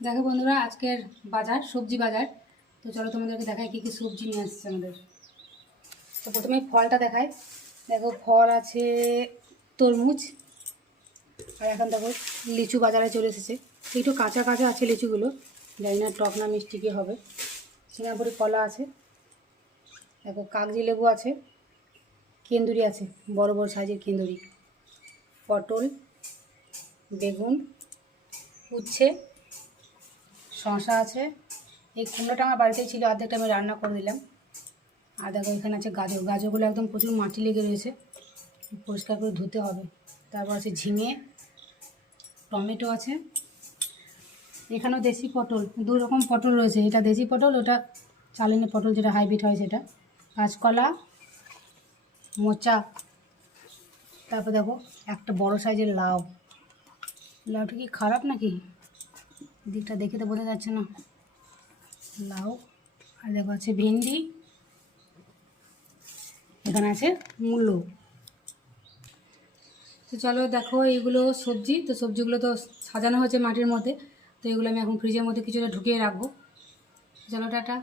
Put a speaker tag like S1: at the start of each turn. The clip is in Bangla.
S1: দেখো বন্ধুরা, আজকের বাজার, সবজি বাজার। তো চলো তোমাদেরকে দেখাই কী কী সবজি নিয়ে আসছে আমাদের। তো প্রথমে ফলটা দেখাই। দেখো, ফল আছে তরমুজ, আর এখন দেখো লিচু বাজারে চলে এসেছে। একটু কাঁচা কাঁচা আছে লিচুগুলো, জানি না টক না মিষ্টি কী হবে। সিঙ্গাপুরি কলা আছে। দেখো, কাগজি লেবু আছে। কেন্দুরি আছে, বড় বড় সাইজের কেন্দুরি। পটল, বেগুন, উচ্ছে শশা আছে। এই কুমড়োটা আমার বাড়িতেই ছিল, অর্ধেকটা আমি রান্না করে দিলাম। আর দেখো, এখানে আছে গাজর। গাজরগুলো একদম প্রচুর মাটি লেগে রয়েছে। পরিষ্কার করে ধুতে হবে। তারপর আছে ঝিঙে, টমেটো আছে। এখানেও দেশি পটল, দু রকম পটল রয়েছে। এটা দেশি পটল, ওটা চালেনি পটল যেটা হাইব্রিড হয় সেটা। কাঁচকলা, মোচা, তারপর দেখো, একটা বড় সাইজের লাউ। লাউটা কি খারাপ নাকি? দিকটা দেখে তো বোঝা যাচ্ছে না। লাউ, আর দেখো আছে ভেন্ডি। এখানে আছে মূলো। তো চলো দেখো এইগুলো সবজি। তো সবজিগুলো তো সাজানো হয়েছে মাটির মধ্যে। তো এগুলো আমি এখন ফ্রিজের মধ্যে কিছুটা ঢুকিয়ে রাখব। চলো টাটা।